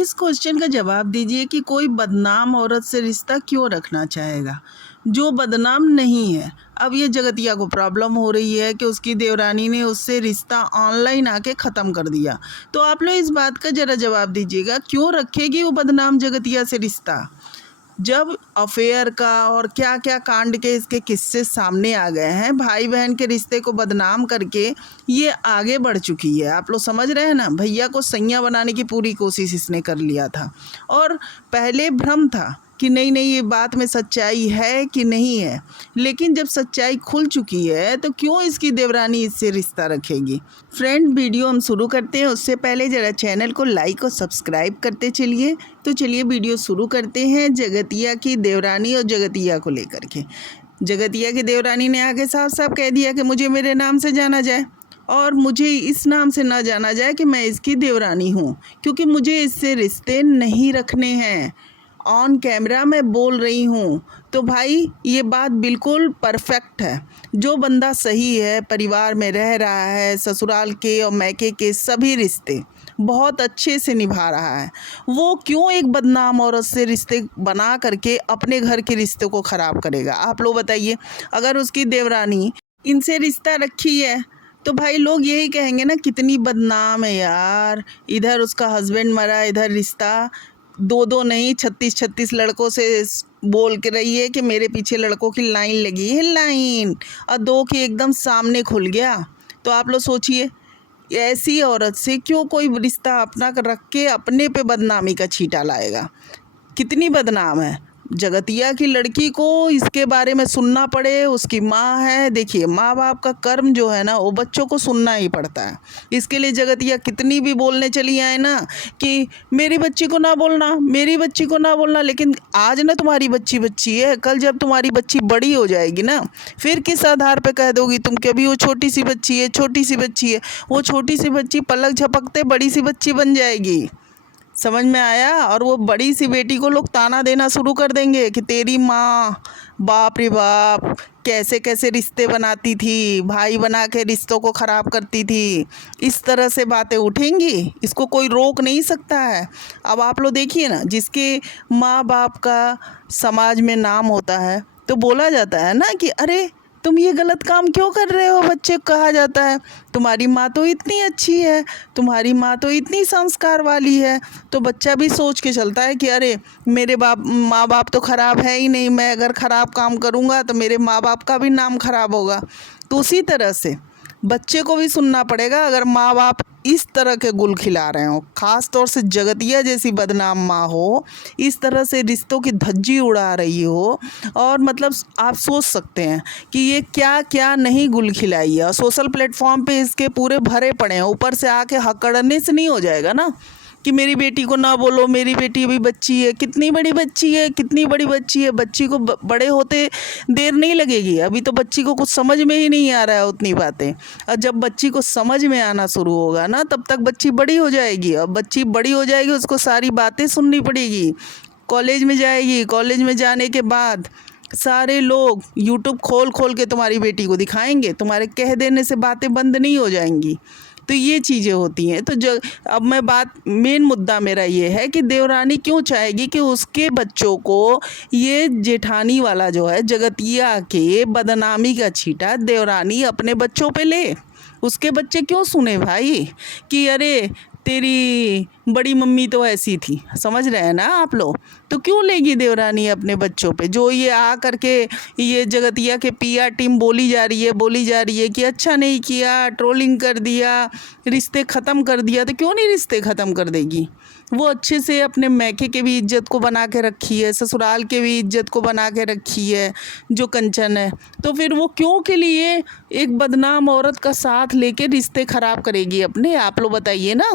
इस क्वेश्चन का जवाब दीजिए कि कोई बदनाम औरत से रिश्ता क्यों रखना चाहेगा जो बदनाम नहीं है। अब ये जगतिया को प्रॉब्लम हो रही है कि उसकी देवरानी ने उससे रिश्ता ऑनलाइन आके ख़त्म कर दिया। तो आप लोग इस बात का ज़रा जवाब दीजिएगा, क्यों रखेगी वो बदनाम जगतिया से रिश्ता। जब अफेयर का और क्या क्या कांड के इसके किस्से सामने आ गए हैं, भाई बहन के रिश्ते को बदनाम करके ये आगे बढ़ चुकी है। आप लोग समझ रहे हैं ना, भैया को सैया बनाने की पूरी कोशिश इसने कर लिया था। और पहले भ्रम था कि नहीं नहीं ये बात में सच्चाई है कि नहीं है, लेकिन जब सच्चाई खुल चुकी है तो क्यों इसकी देवरानी इससे रिश्ता रखेगी। फ्रेंड, वीडियो हम शुरू करते हैं उससे पहले ज़रा चैनल को लाइक और सब्सक्राइब करते चलिए। तो चलिए वीडियो शुरू करते हैं जगतिया की देवरानी और जगतिया को लेकर के। जगतिया की देवरानी ने आगे साफ साफ कह दिया कि मुझे मेरे नाम से जाना जाए और मुझे इस नाम से ना जाना जाए कि मैं इसकी देवरानी हूँ, क्योंकि मुझे इससे रिश्ते नहीं रखने हैं। ऑन कैमरा मैं बोल रही हूँ। तो भाई ये बात बिल्कुल परफेक्ट है। जो बंदा सही है, परिवार में रह रहा है, ससुराल के और मैके के सभी रिश्ते बहुत अच्छे से निभा रहा है, वो क्यों एक बदनाम औरत से रिश्ते बना करके अपने घर के रिश्ते को ख़राब करेगा। आप लोग बताइए, अगर उसकी देवरानी इनसे रिश्ता रखी है तो भाई लोग यही कहेंगे ना, कितनी बदनाम है यार, इधर उसका हस्बैंड मरा, इधर रिश्ता दो दो नहीं 36 लड़कों से बोल के रही है कि मेरे पीछे लड़कों की लाइन लगी है, लाइन, और दो के एकदम सामने खुल गया। तो आप लोग सोचिए, ऐसी औरत से क्यों कोई रिश्ता अपना रख के अपने पे बदनामी का छींटा लाएगा। कितनी बदनाम है। जगतिया की लड़की को इसके बारे में सुनना पड़े, उसकी माँ है। देखिए, माँ बाप का कर्म जो है ना, वो बच्चों को सुनना ही पड़ता है। इसके लिए जगतिया कितनी भी बोलने चली आए ना कि मेरी बच्ची को ना बोलना, मेरी बच्ची को ना बोलना, लेकिन आज ना तुम्हारी बच्ची बच्ची है, कल जब तुम्हारी बच्ची बड़ी हो जाएगी ना, फिर किस आधार पे कह दोगी तुम कि अभी वो छोटी सी बच्ची है, छोटी सी बच्ची है। वो छोटी सी बच्ची पलक झपकते बड़ी सी बच्ची बन जाएगी। समझ में आया। और वो बड़ी सी बेटी को लोग ताना देना शुरू कर देंगे कि तेरी माँ, बाप रे बाप, कैसे कैसे रिश्ते बनाती थी, भाई बना के रिश्तों को ख़राब करती थी। इस तरह से बातें उठेंगी, इसको कोई रोक नहीं सकता है। अब आप लोग देखिए ना, जिसके माँ बाप का समाज में नाम होता है तो बोला जाता है ना कि अरे तुम ये गलत काम क्यों कर रहे हो। बच्चे को कहा जाता है तुम्हारी माँ तो इतनी अच्छी है, तुम्हारी माँ तो इतनी संस्कार वाली है। तो बच्चा भी सोच के चलता है कि अरे मेरे माँ बाप तो ख़राब है ही नहीं, मैं अगर ख़राब काम करूँगा तो मेरे माँ बाप का भी नाम ख़राब होगा। तो उसी तरह से बच्चे को भी सुनना पड़ेगा अगर माँ बाप इस तरह के गुल खिला रहे हो, ख़ास तौर से जगतिया जैसी बदनाम माँ हो, इस तरह से रिश्तों की धज्जी उड़ा रही हो। और मतलब आप सोच सकते हैं कि ये क्या क्या नहीं गुल खिलाई है। और सोशल प्लेटफॉर्म पे इसके पूरे भरे पड़े हैं, ऊपर से आके हकड़ने से नहीं हो जाएगा ना कि मेरी बेटी को ना बोलो, मेरी बेटी अभी बच्ची है। कितनी बड़ी बच्ची है, कितनी बड़ी बच्ची है। बच्ची को बड़े होते देर नहीं लगेगी, अभी तो बच्ची को कुछ समझ में ही नहीं आ रहा है उतनी बातें। और जब बच्ची को समझ में आना शुरू होगा ना, तब तक बच्ची बड़ी हो जाएगी। और बच्ची बड़ी हो जाएगी, उसको सारी बातें सुननी पड़ेगी। कॉलेज में जाएगी, कॉलेज में जाने के बाद सारे लोग यूट्यूब खोल खोल के तुम्हारी बेटी को दिखाएंगे, तुम्हारे कह देने से बातें बंद नहीं हो जाएंगी। तो ये चीज़ें होती हैं। तो अब मैं मेन मुद्दा मेरा ये है कि देवरानी क्यों चाहेगी कि उसके बच्चों को ये जेठानी वाला जो है जगतिया के बदनामी का छींटा देवरानी अपने बच्चों पे ले। उसके बच्चे क्यों सुने भाई कि अरे तेरी बड़ी मम्मी तो ऐसी थी। समझ रहे हैं ना आप लोग। तो क्यों लेगी देवरानी अपने बच्चों पे। जो ये आ करके ये जगतिया के पीआर टीम बोली जा रही है कि अच्छा नहीं किया, ट्रोलिंग कर दिया, रिश्ते ख़त्म कर दिया। तो क्यों नहीं रिश्ते ख़त्म कर देगी। वो अच्छे से अपने मैके के भी इज्जत को बना के रखी है, ससुराल के भी इज्जत को बना के रखी है जो कंचन है। तो फिर वो क्यों के लिए एक बदनाम औरत का साथ लेके रिश्ते ख़राब करेगी अपने। आप लोग बताइए ना।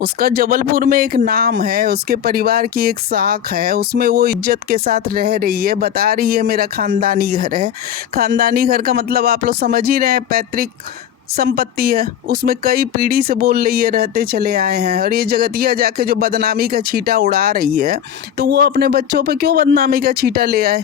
उसका जबलपुर में एक नाम है, उसके परिवार की एक साख है, उसमें वो इज्जत के साथ रह रही है, बता रही है मेरा ख़ानदानी घर है। ख़ानदानी घर का मतलब आप लोग समझ ही रहे हैं, पैतृक संपत्ति है, उसमें कई पीढ़ी से बोल रही है, रहते चले आए हैं। और ये जगतिया जाके जो बदनामी का छींटा उड़ा रही है, तो वो अपने बच्चों पे क्यों बदनामी का छींटा ले आए।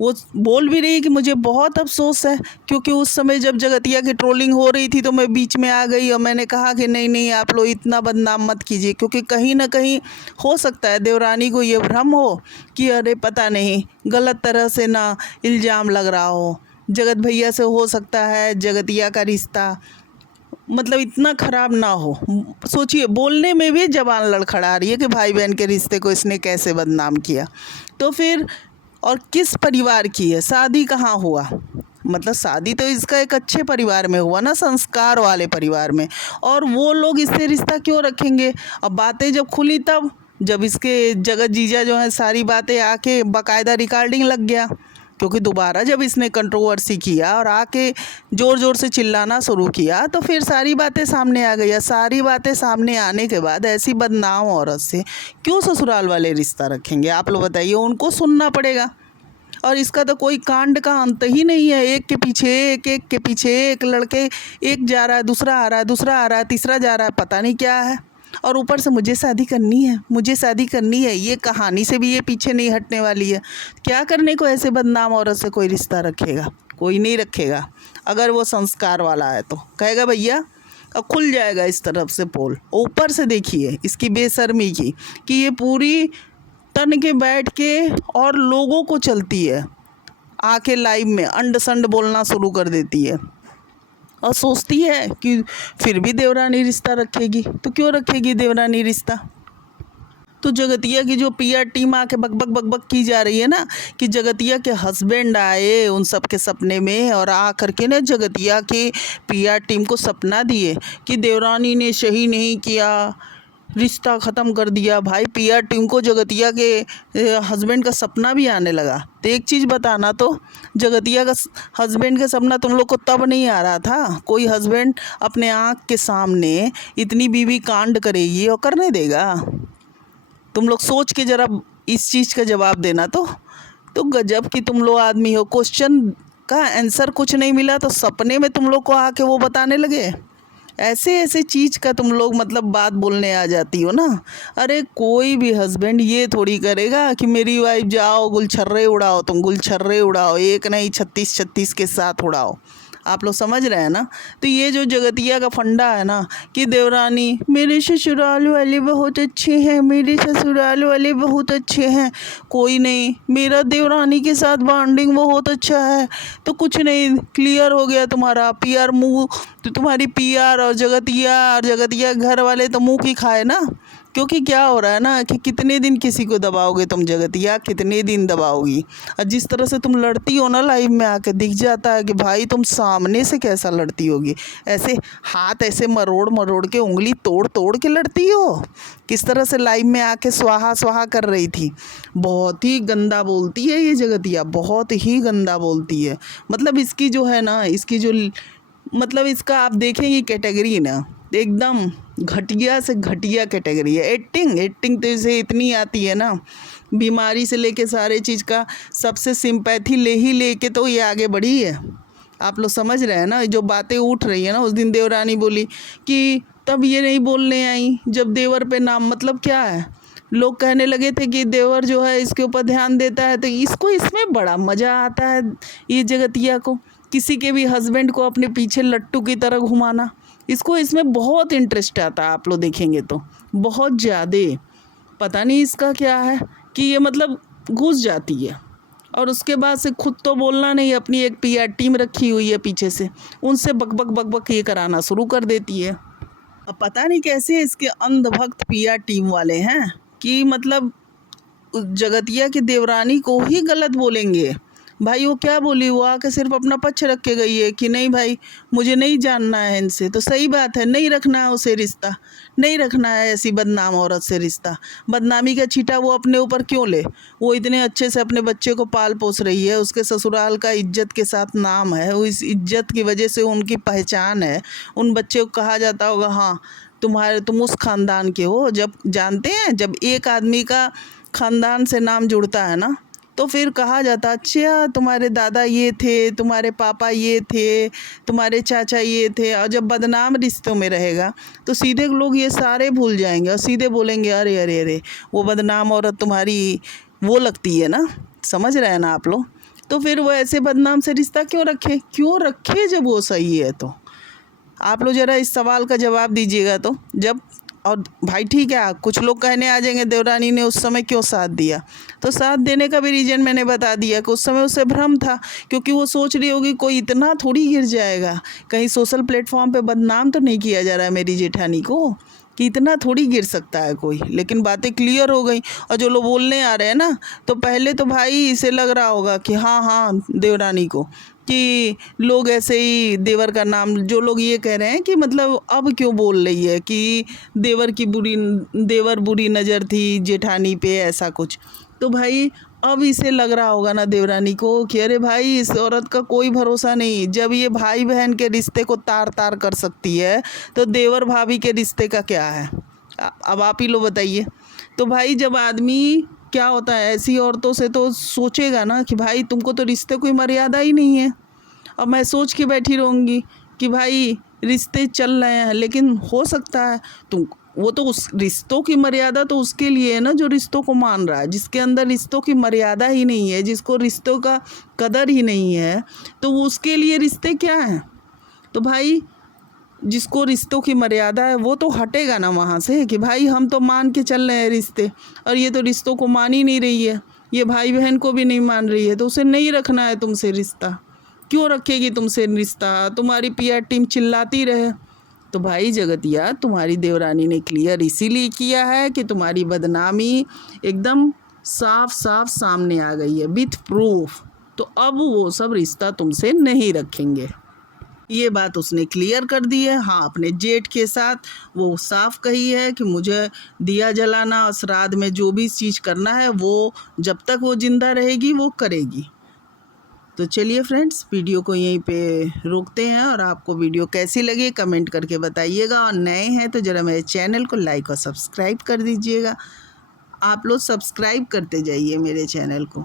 वो बोल भी रही है कि मुझे बहुत अफसोस है, क्योंकि उस समय जब जगतिया की ट्रोलिंग हो रही थी तो मैं बीच में आ गई और मैंने कहा कि नहीं नहीं, आप लोग इतना बदनाम मत कीजिए, क्योंकि कहीं ना कहीं हो सकता है देवरानी को ये भ्रम हो कि अरे पता नहीं गलत तरह से ना इल्ज़ाम लग रहा हो, जगत भैया से हो सकता है जगतिया का रिश्ता मतलब इतना ख़राब ना हो। सोचिए, बोलने में भी ज़बान लड़खड़ा रही है कि भाई बहन के रिश्ते को इसने कैसे बदनाम किया। तो फिर और किस परिवार की है, शादी कहाँ हुआ, मतलब शादी तो इसका एक अच्छे परिवार में हुआ ना, संस्कार वाले परिवार में, और वो लोग इससे रिश्ता क्यों रखेंगे। अब बातें जब खुली तब, जब इसके जगत जीजा जो है सारी बातें आके बाकायदा रिकॉर्डिंग लग गया, क्योंकि दोबारा जब इसने कंट्रोवर्सी किया और आके ज़ोर ज़ोर से चिल्लाना शुरू किया तो फिर सारी बातें सामने आ गई। सारी बातें सामने आने के बाद ऐसी बदनाम औरत से क्यों ससुराल वाले रिश्ता रखेंगे, आप लोग बताइए, उनको सुनना पड़ेगा। और इसका तो कोई कांड का अंत ही नहीं है, एक के पीछे एक, एक के पीछे एक, लड़के एक जा रहा है, दूसरा आ रहा है, दूसरा आ रहा है, तीसरा जा रहा है, पता नहीं क्या है। और ऊपर से मुझे शादी करनी है, मुझे शादी करनी है, ये कहानी से भी ये पीछे नहीं हटने वाली है। क्या करने को ऐसे बदनाम औरत से कोई रिश्ता रखेगा, कोई नहीं रखेगा। अगर वो संस्कार वाला है तो कहेगा भैया, अब खुल जाएगा इस तरफ से पोल। ऊपर से देखिए इसकी बेशर्मी की कि ये पूरी तन के बैठ के और लोगों को चलती है, आके लाइव में अंड संड बोलना शुरू कर देती है और सोचती है कि फिर भी देवरानी रिश्ता रखेगी। तो क्यों रखेगी देवरानी रिश्ता। तो जगतिया की जो पीआर टीम आके बकबक बकबक की जा रही है ना कि जगतिया के हस्बैंड आए उन सब के सपने में और आ करके ना जगतिया के पीआर टीम को सपना दिए कि देवरानी ने सही नहीं किया, रिश्ता ख़त्म कर दिया। भाई पीआर टीम को जगतिया के हस्बैंड का सपना भी आने लगा। तो एक चीज़ बताना, तो जगतिया का हस्बैंड का सपना तुम लोग को तब नहीं आ रहा था। कोई हस्बैंड अपने आँख के सामने इतनी बीवी कांड करेगी और करने देगा। तुम लोग सोच के ज़रा इस चीज़ का जवाब देना। तो गजब कि तुम लोग आदमी हो। क्वेश्चन का आंसर कुछ नहीं मिला तो सपने में तुम लोग को आके वो बताने लगे। ऐसे ऐसे चीज़ का तुम लोग मतलब बात बोलने आ जाती हो ना। अरे कोई भी हस्बैंड ये थोड़ी करेगा कि मेरी वाइफ जाओ गुलछर्रे उड़ाओ, तुम गुलछर्रे उड़ाओ, एक नहीं 36 के साथ उड़ाओ। आप लोग समझ रहे हैं ना। तो ये जो जगतिया का फंडा है ना कि देवरानी मेरे ससुराल वाले बहुत अच्छे हैं, मेरे ससुराल वाले बहुत अच्छे हैं, कोई नहीं, मेरा देवरानी के साथ बॉन्डिंग बहुत अच्छा है, तो कुछ नहीं, क्लियर हो गया तुम्हारा पीआर मुँह। तो तुम्हारी पीआर और जगतिया घर वाले तो मुँह की खाए ना। क्योंकि क्या हो रहा है ना कि कितने दिन किसी को दबाओगे तुम जगतिया, कितने दिन दबाओगी। और जिस तरह से तुम लड़ती हो ना लाइव में आके दिख जाता है कि भाई तुम सामने से कैसा लड़ती होगी। ऐसे हाथ ऐसे मरोड़ मरोड़ के, उंगली तोड़ तोड़ के लड़ती हो। किस तरह से लाइव में आके स्वाहा स्वाहा कर रही थी। बहुत ही गंदा बोलती है ये जगतिया, बहुत ही गंदा बोलती है। मतलब इसकी जो है ना, इसकी जो मतलब इसका आप देखेंगे कैटेगरी ना एकदम घटिया से घटिया कैटेगरी है। एक्टिंग तो इसे इतनी आती है ना, बीमारी से लेके सारे चीज़ का सबसे सिंपैथी लेके तो ये आगे बढ़ी है। आप लोग समझ रहे हैं ना। जो बातें उठ रही है ना, उस दिन देवरानी बोली कि तब ये नहीं बोलने आई जब देवर पे नाम, मतलब क्या है, लोग कहने लगे थे कि देवर जो है इसके ऊपर ध्यान देता है, तो इसको इसमें बड़ा मज़ा आता है ये जगतिया को, किसी के भी हस्बैंड को अपने पीछे लट्टू की तरह घुमाना, इसको इसमें बहुत इंटरेस्ट आता है। आप लोग देखेंगे तो बहुत ज़्यादा, पता नहीं इसका क्या है कि ये मतलब घुस जाती है और उसके बाद से खुद तो बोलना नहीं, अपनी एक पीआर टीम रखी हुई है पीछे से, उनसे बकबक ये कराना शुरू कर देती है। अब पता नहीं कैसे इसके अंधभक्त पीआर टीम वाले हैं कि मतलब जगतिया की देवरानी को ही गलत बोलेंगे। भाई वो क्या बोली, वो आके सिर्फ अपना पक्ष रख के गई है कि नहीं भाई मुझे नहीं जानना है इनसे। तो सही बात है, नहीं रखना है उसे रिश्ता, नहीं रखना है ऐसी बदनाम औरत से रिश्ता। बदनामी का छींटा वो अपने ऊपर क्यों ले। वो इतने अच्छे से अपने बच्चे को पाल पोस रही है, उसके ससुराल का इज्जत के साथ नाम है, वो इस इज्जत की वजह से उनकी पहचान है। उन बच्चे को कहा जाता होगा हाँ तुम उस ख़ानदान के हो। जब जानते हैं जब एक आदमी का ख़ानदान से नाम जुड़ता है ना, तो फिर कहा जाता अच्छा तुम्हारे दादा ये थे, तुम्हारे पापा ये थे, तुम्हारे चाचा ये थे। और जब बदनाम रिश्तों में रहेगा तो सीधे लोग ये सारे भूल जाएंगे और सीधे बोलेंगे अरे अरे अरे वो बदनाम औरत तुम्हारी वो लगती है ना। समझ रहे हैं ना आप लोग। तो फिर वो ऐसे बदनाम से रिश्ता क्यों रखे जब वो सही है तो। आप लोग ज़रा इस सवाल का जवाब दीजिएगा। तो जब और भाई ठीक है, कुछ लोग कहने आ जाएंगे देवरानी ने उस समय क्यों साथ दिया, तो साथ देने का भी रीज़न मैंने बता दिया कि उस समय उसे भ्रम था, क्योंकि वो सोच रही होगी कोई इतना थोड़ी गिर जाएगा, कहीं सोशल प्लेटफॉर्म पे बदनाम तो नहीं किया जा रहा है मेरी जेठानी को, कि इतना थोड़ी गिर सकता है कोई। लेकिन बातें क्लियर हो गई, और जो लोग बोलने आ रहे हैं ना, तो पहले तो भाई इसे लग रहा होगा कि हाँ देवरानी को, कि लोग ऐसे ही देवर का नाम, जो लोग ये कह रहे हैं कि मतलब अब क्यों बोल रही है कि देवर बुरी नज़र थी जेठानी पे, ऐसा कुछ। तो भाई अब इसे लग रहा होगा ना देवरानी को कि अरे भाई इस औरत का कोई भरोसा नहीं, जब ये भाई बहन के रिश्ते को तार तार कर सकती है तो देवर भाभी के रिश्ते का क्या है। अब आप ही लोग बताइए। तो भाई जब आदमी क्या होता है, ऐसी औरतों से तो सोचेगा ना कि भाई तुमको तो रिश्ते कोई मर्यादा ही नहीं है। अब मैं सोच के बैठी रहूँगी कि भाई रिश्ते चल रहे हैं, लेकिन हो सकता है तुम, वो तो उस रिश्तों की मर्यादा तो उसके लिए है ना जो रिश्तों को मान रहा है। जिसके अंदर रिश्तों की मर्यादा ही नहीं है, जिसको रिश्तों का कदर ही नहीं है, तो उसके लिए रिश्ते क्या हैं। तो भाई जिसको रिश्तों की मर्यादा है वो तो हटेगा ना वहाँ से कि भाई हम तो मान के चल रहे हैं रिश्ते, और ये तो रिश्तों को मान ही नहीं रही है, ये भाई बहन को भी नहीं मान रही है, तो उसे नहीं रखना है तुमसे रिश्ता। क्यों रखेगी तुमसे रिश्ता, तुम्हारी पीआर टीम चिल्लाती रहे। तो भाई जगतिया, तुम्हारी देवरानी ने क्लियर इसीलिए किया है कि तुम्हारी बदनामी एकदम साफ साफ सामने आ गई है विथ प्रूफ। तो अब वो सब रिश्ता तुमसे नहीं रखेंगे, ये बात उसने क्लियर कर दी है। हाँ, अपने जेठ के साथ वो साफ कही है कि मुझे दिया जलाना और श्राद्ध में जो भी चीज़ करना है वो जब तक वो ज़िंदा रहेगी वो करेगी। तो चलिए फ्रेंड्स, वीडियो को यहीं पे रोकते हैं, और आपको वीडियो कैसी लगी कमेंट करके बताइएगा, और नए हैं तो ज़रा मेरे चैनल को लाइक और सब्सक्राइब कर दीजिएगा। आप लोग सब्सक्राइब करते जाइए मेरे चैनल को।